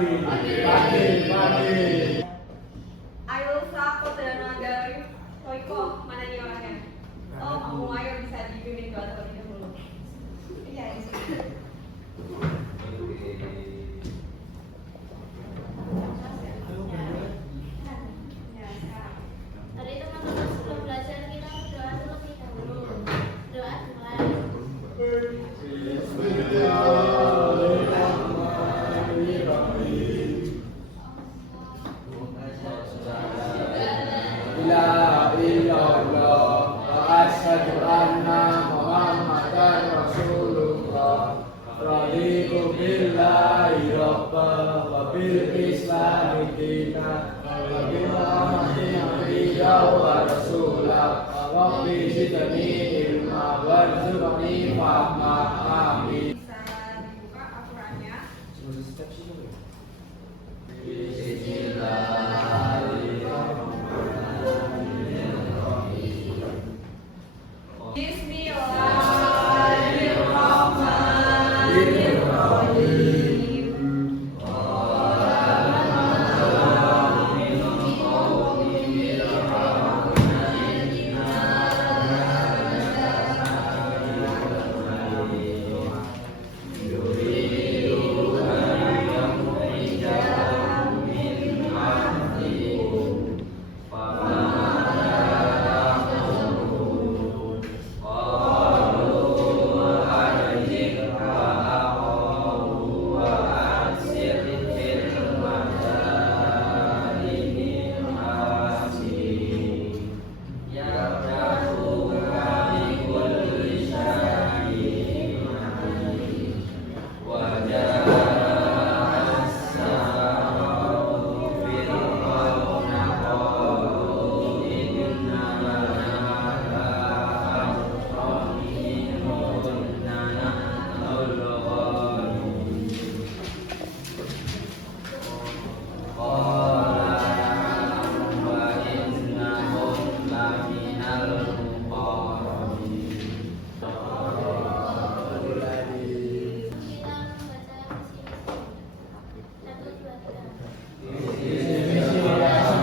Ayo Sak, kok tidak nagawi? Koiko, mana nih orangnya? Oh, kamu ayo bisa dipimpin dua atau tiga dulu. Iya, Tadi teman-teman sebelum belajar kita berdoa terlebih dahulu. Doa dimulai. La ilallah wa asyhadu anna Muhammadan Rasulullah. Raditu billahi rabba wa bil islami dina wa bi Muhammadin nabiyya wa rasulah. Rabbi zidni ilma warzuqni fahma. Amin. bisa dibuka aturannya. Bismillahirrahmanirrahim.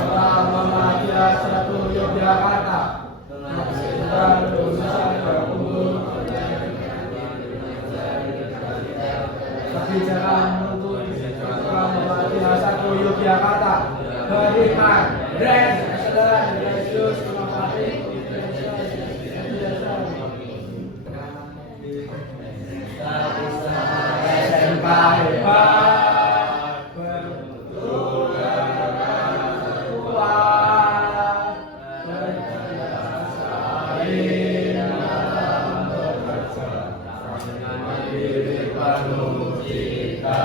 Kita membaca satu dua Kebijakan untuk satu Yogyakarta. Beriman, dan setelah Yesus mengasihi SMK hebat, betul dan kuat, bersaing dalam bekerja, dengan diri penuh cinta.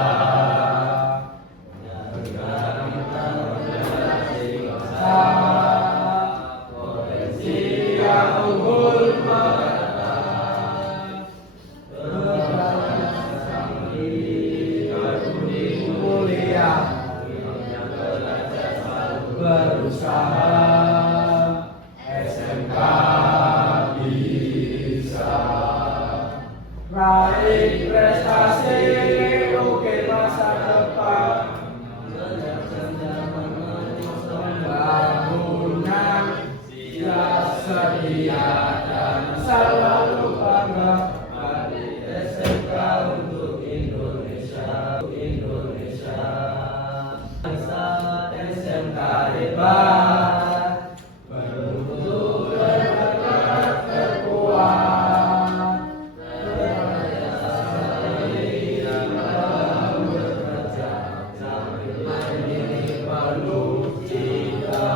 Potensi yang unggul menang, mulia, berusaha, SMK bisa raih prestasi, ukir masa depan. Bangunan siap sedia dan selalu bangga dari SMK untuk Indonesia. SMK hebat, bermutu bergerak terkuat, berprestasi dalam bekerja, ini penuh cinta.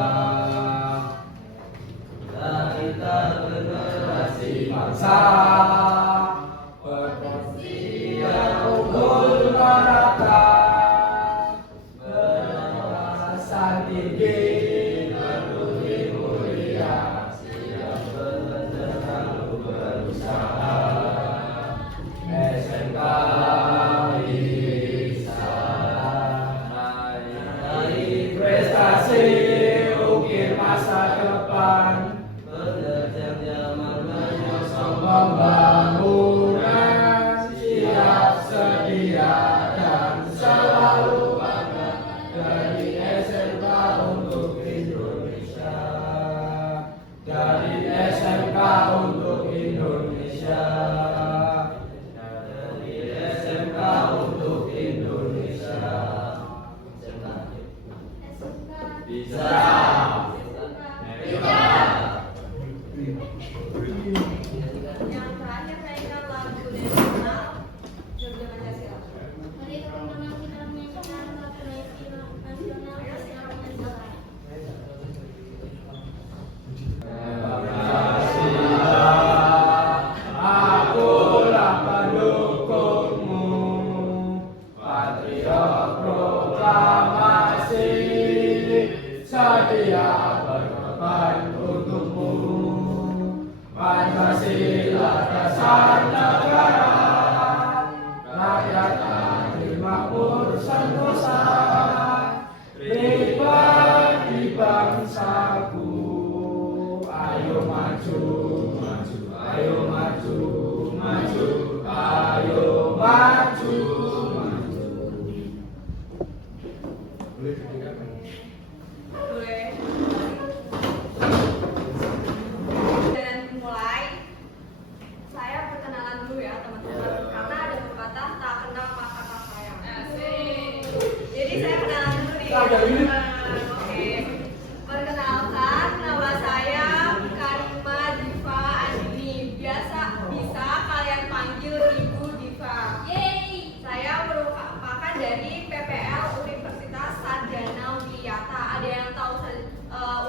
Kita generasi bangsa, berpotensi yang unggul merata, berwawasan tinggi, peduli mulia, siap bekerja selalu berusaha. SMK bisa raih prestasi, ukir masa depan, pembangunan siap sedia dan selalu bangga Indonesia. Dari SMK untuk Indonesia. Bisa. Yang terakhir mainkan lagu nasional Gereja Pancasila. Mari teman-teman kita mainkan lagu nasional bersama Pancasila. Akulah pendukungmu, patriot proklamasi, sedia berkorban untukmu. Pancasila dasar negara, rakyat adil makmur sentosa, pribadi bangsaku. Ayo maju, maju, ayo maju, maju, ayo maju, maju. Boleh. Dan mulai, saya perkenalan dulu ya teman-teman, karena ada pepatah tak kenal maka tak sayang. Jadi saya kenalan dulu nih. Oke. Perkenalkan, nama saya Karima Diva Andini. Bisa kalian panggil Ibu Diva. Yeay. Saya merupakan dari PPL Universitas Sarjana Wiyata. Ada yang tahu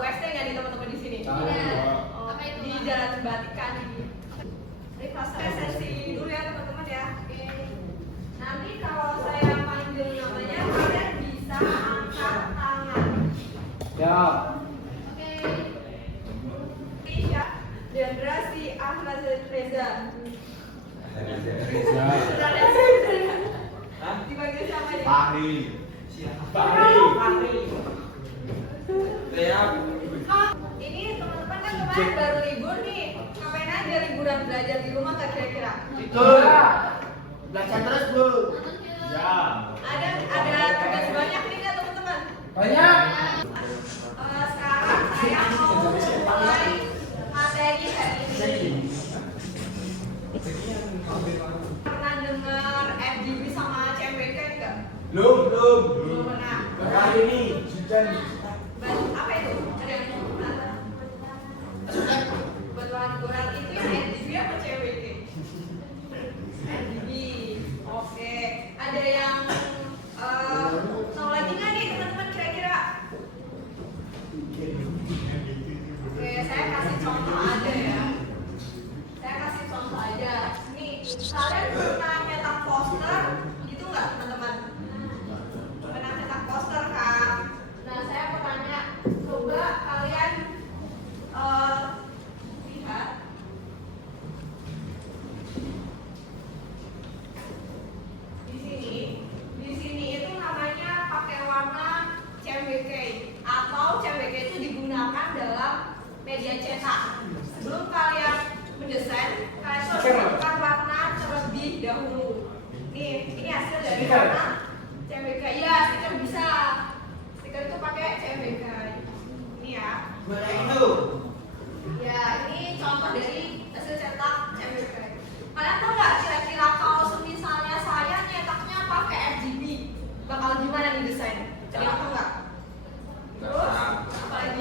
UST nggak nih teman-teman di sini? Oh, di Jalan Batikan ini. Ini kelas sesi dulu ya teman-teman ya. Oke. Nanti kalau saya panggil namanya, kalian bisa angkat tangan. Ya. Oke. Isya Dendrasi Ahmad Reza. Dipanggil siapa nih? Fahri. Ini teman-teman kan kemarin baru libur nih. Ngapain aja liburan, belajar di rumah nggak kira-kira? Betul. Belajar terus, Bu. Ya. Ada tugas banyak nih nggak teman-teman? Banyak. Sekarang saya mau mulai materi hari ini. Pernah dengar FGB sama CMBK enggak? Belum. Belum pernah. Kali ini hujan. Apa itu? Ada yang pernah? Bantuan kurang itu yang FGB apa CMBK? FGB. Oke. Ada yang tahu lagi nggak nih teman-teman kira-kira? Oke, saya kasih contoh aja ya. Nih, kalian pernah nyetak poster gitu nggak teman-teman? Pernah nyetak poster kan? Nah, saya mau tanya, coba kalian lihat. Di sini itu namanya pakai warna CMYK atau CMYK itu digunakan dalam media cetak. Sebelum kalian mendesain, kalian harus menentukan warna terlebih dahulu. Ini hasil dari warna CMYK. Iya, stiker bisa. Stiker itu pakai CMYK. Ini ya. Mana itu? Ya, ini contoh dari hasil cetak CMYK. Kalian tahu nggak kira-kira kalau misalnya saya nyetaknya pakai RGB, bakal gimana nih desain? Ada yang tahu nggak? Terus, apalagi?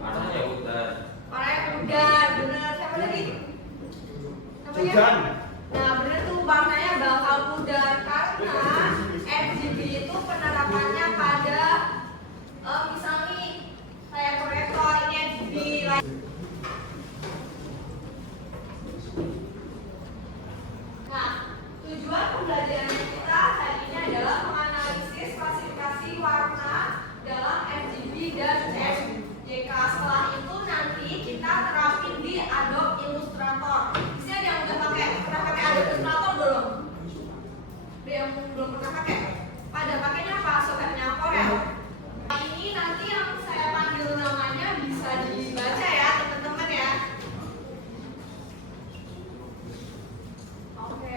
Warnanya udah. Warnanya udah, bener. Siapa lagi? Namanya? Hujan. Nah, bener tuh warnanya bakal pudar karena RGB itu penerapannya pada misal nih kayak proyektor ini RGB light. Nah, tujuan pembelajaran kita hari ini adalah menganalisis klasifikasi warna dalam RGB dan CMYK. Setelah itu nanti kita terapin di Adobe Illustrator. Di sini ada yang udah pernah pakai Adobe Illustrator belum? Ada yang belum pernah pakai? Pada pakainya apa? Sobatnya Corel. Nah, ini nanti yang saya panggil namanya bisa dibaca ya teman-teman ya. Oke.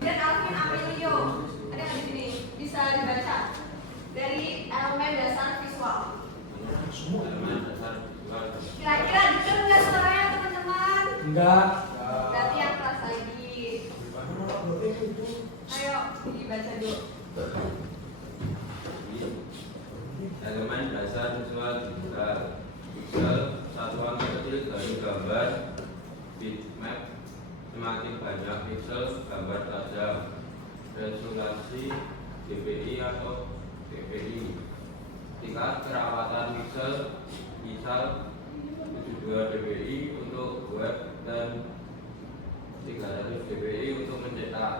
Dan Alvin Amelio, ada nggak di sini? Bisa dibaca dari elemen dasar visual. Kira-kira Enggak. Berarti yang keras lagi. Ayo dibaca dulu. Elemen dasar visual digital. Pixel satuan kecil dari gambar. Bitmap semakin banyak pixel gambar tajam. Resolusi dpi atau dpi. Tingkat kerawatan pixel misal 72 dpi untuk web dan 300 dpi untuk mencetak.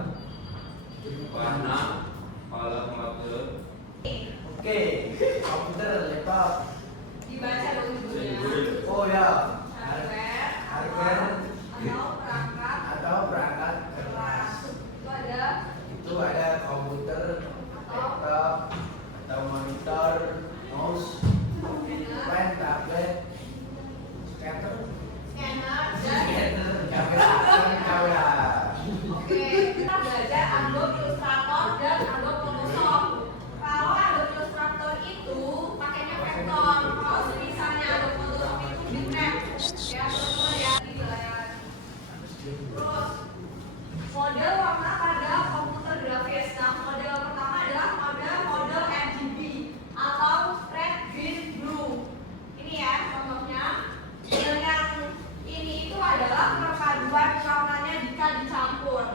Warna color mode Oke, komputer, laptop. Dibaca dulu judulnya. Oh ya, Hardware Hardware. atau perangkat keras. keras. Itu ada komputer, laptop, atau monitor, mouse, pen, tablet, scanner, kamera. Oke, kita belajar Adobe Illustrator dan Adobe Photoshop. Kalau Adobe Illustrator itu pakainya vektor. Kalau misalnya Adobe Photoshop itu bitmap. Ya, teman-teman ya di layar. Terus model warna pada komputer grafis. Nah, model pertama adalah model RGB atau red, green, blue. Ini ya contohnya. Yang ini itu adalah perpaduan warnanya jika dicampur.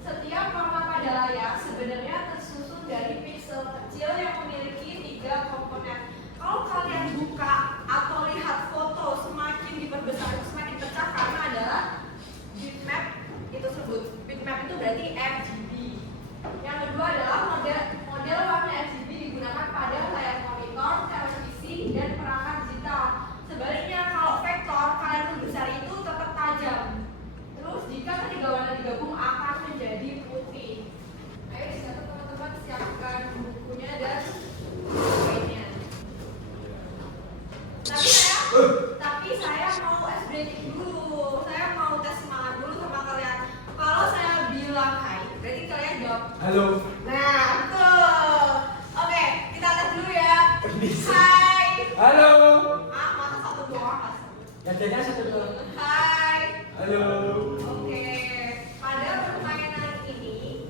Setiap warna pada layar sebenarnya tersusun dari piksel kecil yang memiliki 3 komponen. Kalau kalian buka atau lihat foto semakin diperbesar, semakin pecah karena adalah bitmap itu sebut. Bitmap itu berarti RGB. Yang kedua adalah model warna RGB digunakan pada layar monitor, televisi, dan perangkat digital. Sebaliknya kalau vektor kalian perbesar itu tetap tajam. Terus jika ketiga warna digabung akan menjadi putih. Ayo dicatat teman-teman, siapkan bukunya dan lainnya. Tapi saya mau ice breaking dulu. Saya mau tes semangat dulu sama kalian. Kalau saya bilang hai, berarti kalian jawab Halo. nah, betul. Oke, kita tes dulu ya. Hai. Halo. Masa satu doang mas. Jadinya satu dua. Hai. Halo. Oke, pada permainan ini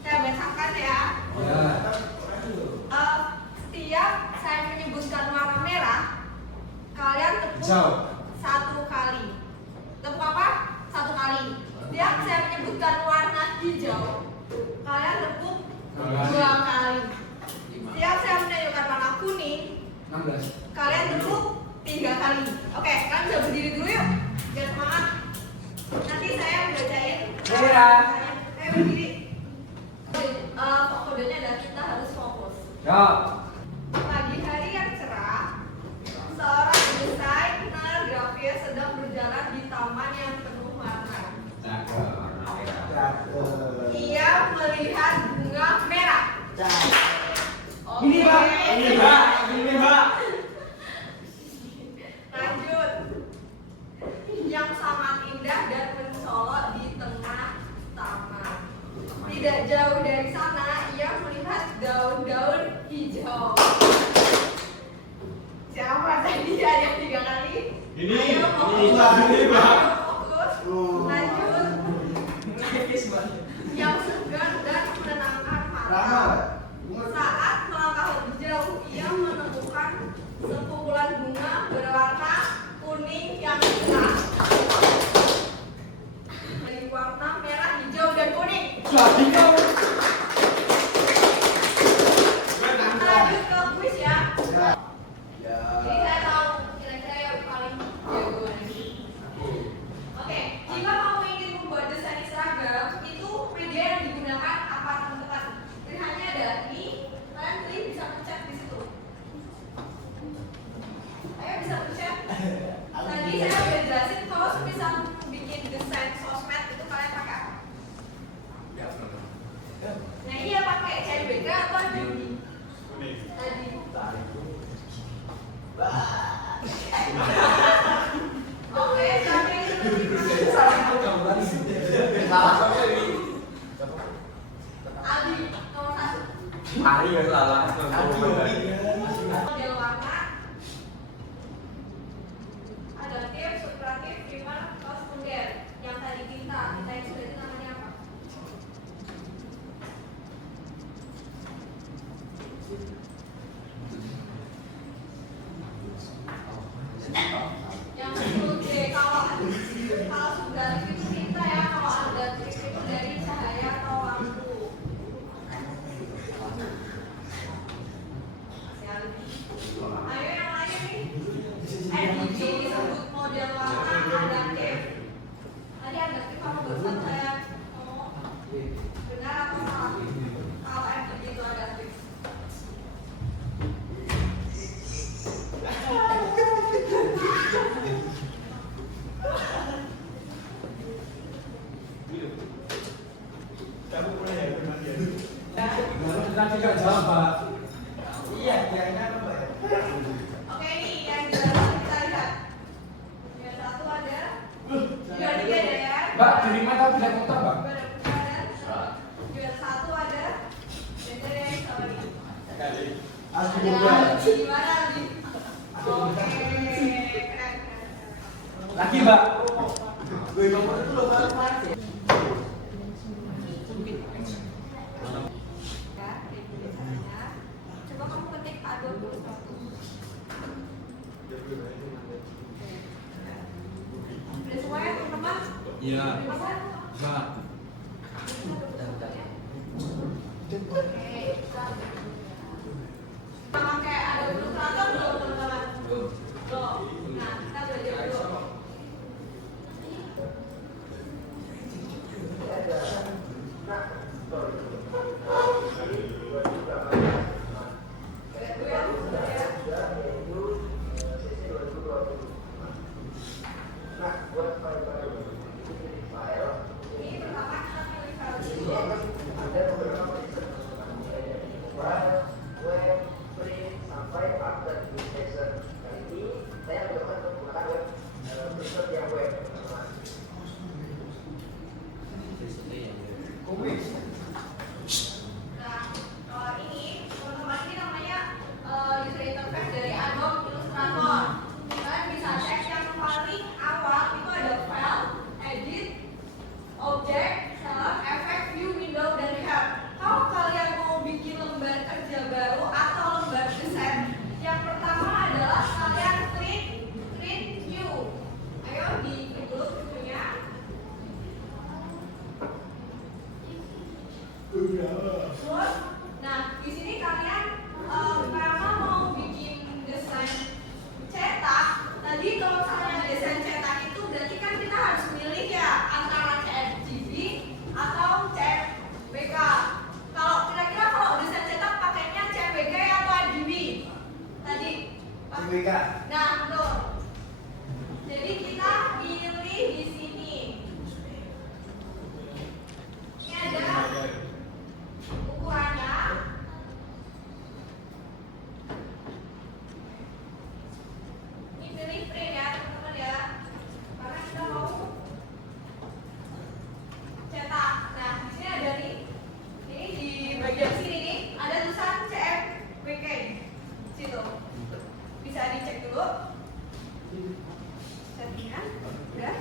saya bacakan ya. Ya. Setiap saya menyebutkan warna merah, kalian tepuk Hijau. 1 kali. Tepuk apa? 1 kali. Setiap saya menyebutkan warna hijau, kalian tepuk 2 kali. Setiap saya menunjukkan warna kuning, 16. kalian tepuk 3 kali. Oke, kalian bisa berdiri dulu yuk. Biar semangat. Nanti saya bacain. Merah. Ayo berdiri. Kodenya adalah kita harus fokus. Ya. Pagi hari yang cerah, seorang desainer grafis sedang berjalan di taman yang penuh warna. Ia melihat bunga merah. Oke. Ini Pak. Ini Pak. Ini Pak. Lanjut. Yang sangat indah dan mencolok di tengah taman. Tidak jauh dari sana, ia melihat daun-daun hijau. Siapa tadi ya yang 3 kali? Ini. Ayo, fokus. Ini Pak. Ini Pak. Fokus. Lanjut. Yang segar dan menenangkan mata. Saat melangkah lebih jauh, ia menemukan sekumpulan bunga berwarna kuning yang cerah. Dari warna merah, hijau, dan kuning. Jadi kau. Lanjut ke kuis ya. Ya. Jadi saya tahu kira-kira yang paling jago lagi. Oke, jika kamu ingin membuat desain seragam, itu media yang digunakan apa teman-teman? Pilihannya ada ini, kalian pilih bisa pencet di situ. Ayo bisa pencet. Tadi saya udah jelasin kalau misal bikin desain sosmed itu kalian pakai apa? Nah iya pakai CBK atau Adobe? Tadi. Oke, tapi Adi nomor 1. Hari ya salah. Model warna, adaptif, subtraktif, primer, terus kemudian model yang tadi kita yang sudah itu namanya apa? Yang disebut D. Kalau subjektif itu kita ya, kalau adaptif itu dari cahaya atau lampu. Ayo yang lain nih. NDG disebut model warna adaptif. Tadi adaptif kamu barusan saya ngomong benar atau salah? Kalau NDG itu adaptif. Nanti gak jawab, Pak. Iya, kira-kira apa ya? Oke nih yang jelas kita lihat. Yang satu ada. Juara 3 ada ya. Mbak, di rumah tahu bilang motor, Mbak? Juara 1 ada. Dan ada yang sorry. Asli Ada muda. gimana nih? Oke, keren. Lagi, Mbak. Gue nomor itu lo baru mati. Ya, ini caranya. Coba kamu ketik A21. Udah semuanya teman-teman? Iya. Bisa? Mbak. Oke, bisa. Sama kayak ada ilustrator belum teman-teman? Belum. Nah, kita belajar dulu. Ini pertama kita pilih file dulu. Nah, ini teman-teman ini namanya user interface dari Adobe Illustrator. Kalian bisa cek yang paling awal itu ada file, edit, object, select, effect, view, window, dan help. Kalau kalian mau bikin lembar kerja baru atau lembar desain, yang pertama adalah kalian klik view. Ayo diklik dulu videonya. Terus, nah di sini kalian pertama mau bikin desain cetak. Tadi kalau misalnya desain cetak itu berarti kan kita harus milih ya antara CFGB atau CFBK. Kalau kira-kira kalau desain cetak pakainya CFBK atau RGB? Tadi. CWK. Nah, betul. Jadi kita pilih di sini. Ini ada ukurannya. Ini pilih print ya teman-teman ya, karena kita mau cetak. Nah di sini ada nih, ini di bagian sini nih ada tulisan CFBK situ, bisa dicek dulu. Settingan udah.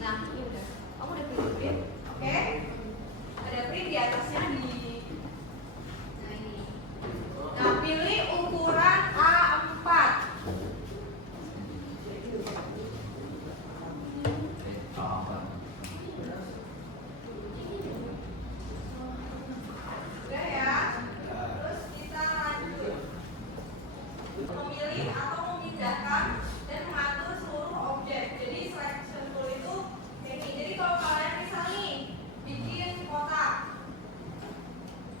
Nah ini udah, kamu udah pilih print, oke? Ada print di atasnya di. Nah ini. Nah pilih ukuran A4. Udah ya. Terus kita lanjut. Memilih atau memindahkan dan mengatur seluruh objek. Jadi selection tool itu ini. Jadi kalau kalian misalnya nih bikin kotak,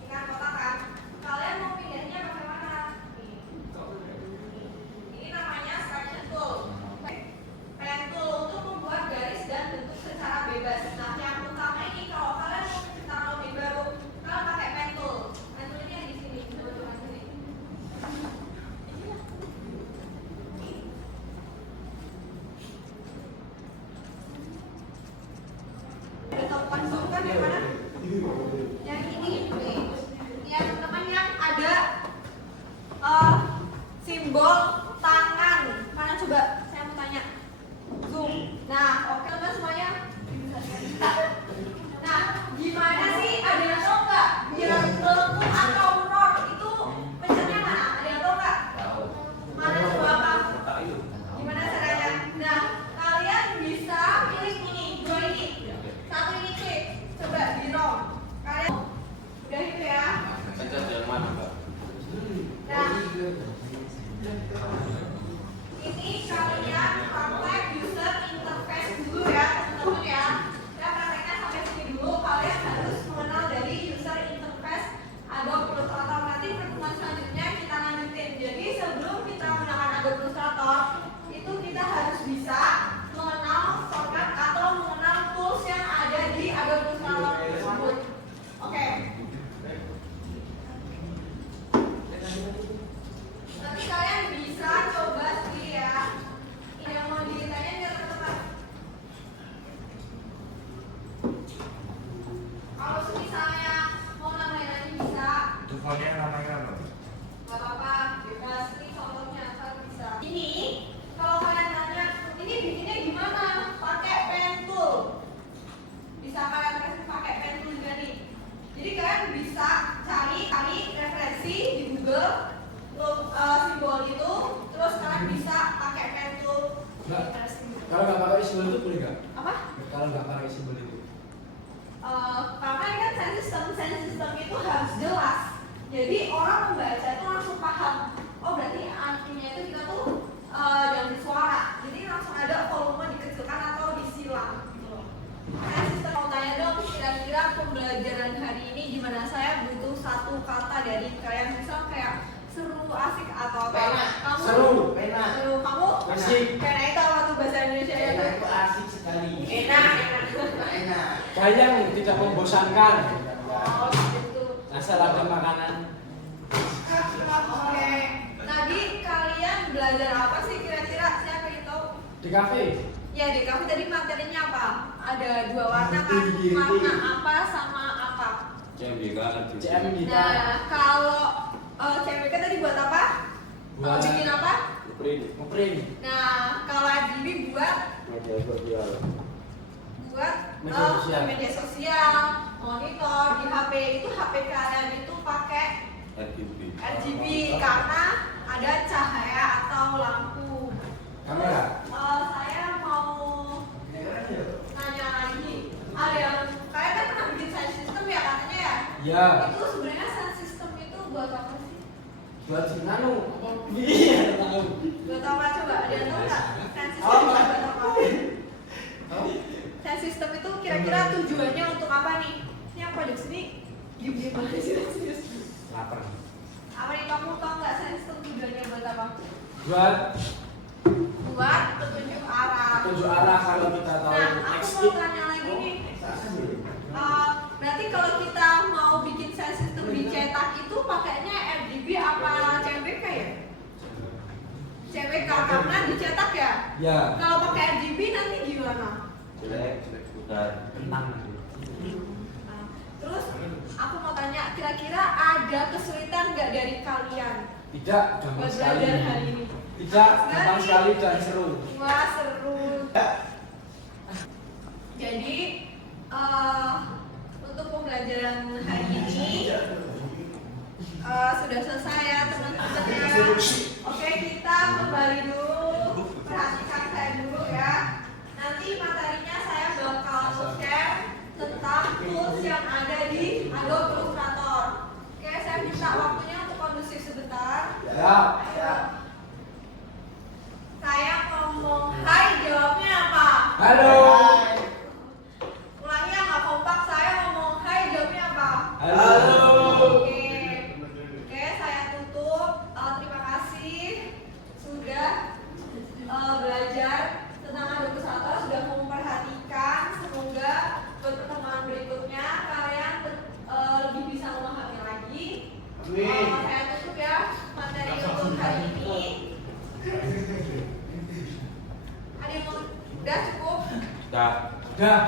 ingat kotak kan? Kalian mau pindahnya bagaimana? Nih. Ini namanya selection tool. Pen tool untuk membuat garis dan bentuk secara bebas. Nah yang utama ini kalau kalian mau menciptakan lebih baru, kalian pakai pen tool. Pen tool ini yang di sini, coba sini. Udah tahu konsol kan yang mana? Yang ini nih. Ya teman-teman yang ada simbol tangan. Mana coba? Saya mau tanya. Nah, oke teman semuanya. Nah, gimana sih? Ada yang tahu nggak? Biar melengkung atau roar itu pencetnya mana? Ada yang tahu nggak? Tahu. Mana coba apa? Tak itu. Gimana caranya? Nah, kalian bisa pilih ini, dua ini. Satu ini klik. Coba di rom. Kalian udah itu ya. Pencet yang mana, Mbak? Nah, ini kalian praktek user interface dulu ya, teman-teman ya. Saya prakteknya sampai sini dulu. Kalian harus mengenal dari user interface Adobe Illustrator. Nanti pertemuan selanjutnya kita lanjutin. Jadi sebelum kita menggunakan Adobe Illustrator, itu kita harus bisa mengenal shortcut atau mengenal tools yang ada di Adobe Illustrator tersebut. Oke. Nanti kalian bisa coba sendiri ya. Ini yang mau ditanya nggak teman-teman? Kalau misalnya mau nambahin lagi bisa, Defaultnya namanya apa? nggak apa-apa. Bebas. Ini contohnya kalau bisa. Ini kalau kalian nanya, ini bikinnya gimana? Pakai pen tool. Bisa kalian pakai pen tool juga nih. Jadi kalian bisa cari referensi di Google. Simbol itu, terus kalian bisa pakai pen tool. Nggak. Kalau nggak pakai simbol itu boleh nggak? Apa? Kalau nggak pakai simbol itu. Karena ini kan sense system itu harus jelas. Jadi orang membaca itu langsung paham. Oh berarti artinya itu kita tuh yang suara. Jadi langsung ada volume dikecilkan atau disilang. Gitu loh. Sense system mau tanya dong, kira-kira pembelajaran hari ini gimana? Saya butuh satu kata dari kalian, misal kayak seru, asik atau apa? Pena. Kamu? Seru. Pena. Seru. Kamu? Asik. Pena itu apa tuh bahasa Indonesia ya? Pena itu asik sekali. Enak. Enak. Kayang tidak membosankan. Oh gitu. Asal ada makanan. Oke. Tadi kalian belajar apa sih kira-kira? Saya pengen tahu. Di kafe. Ya di kafe tadi materinya apa? Ada dua warna kan? Warna apa sama apa? CMYK kan gitu. CMYK. Nah kalau CMYK tadi buat apa? Buat- Bikin apa? Print. Ngeprint. Nah kalau RGB buat Media sosial. Media sosial. media sosial, monitor di HP itu HP kalian itu pakai RGB. RGB karena ada cahaya atau lampu. Kamera. Saya mau nanya lagi. Ada yang kalian kan pernah bikin sound system ya katanya ya? Ya. Itu sebenarnya sound system itu buat apa sih? Buat si nano. Apa? Iya. Tahu. Buat apa coba? Ada yang tahu nggak? Sound system itu buat apa? Sound system itu kira-kira tujuannya untuk apa nih? Ini apa di sini? Diem-diem aja sih. Lapar. Apa nih kamu tahu nggak sound system tujuannya buat apa? Buat Buat petunjuk arah. tunjuk arah kalau kita tahu Nah, aku next mau tanya lagi nih. Berarti kalau kita mau bikin sound system dicetak itu pakainya RGB apa CMYK ya? CMYK karena dicetak ya? Ya. Kalau pakai RGB nanti gimana? Jelek, putih. Tenang. Nah, terus aku mau tanya, kira-kira ada kesulitan nggak dari kalian Tidak gampang buat sekali. belajar hari ini? Tidak gampang sekali dan seru. Wah seru. Jadi untuk pembelajaran hari ini sudah selesai ya teman-teman ya. Oke kita kembali dulu, perhatikan saya dulu ya. Nanti materinya saya bakal share tentang tools yang ada di Adobe Illustrator. Oke saya minta waktunya untuk kondusif sebentar. Ya. Ayo. Saya ngomong hai jawabnya apa? Halo. Ulangi ya nggak kompak, saya ngomong hai jawabnya apa? Halo. Oke, saya tutup. Terima kasih sudah belajar tentang Adobe Illustrator, sudah memperhatikan. Semoga buat pertemuan berikutnya kalian lebih bisa memahami lagi. Saya tutup ya materi untuk hari ini. Ada yang mau? Udah cukup? Dah. Dah.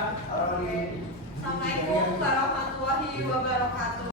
Assalamualaikum warahmatullahi wabarakatuh.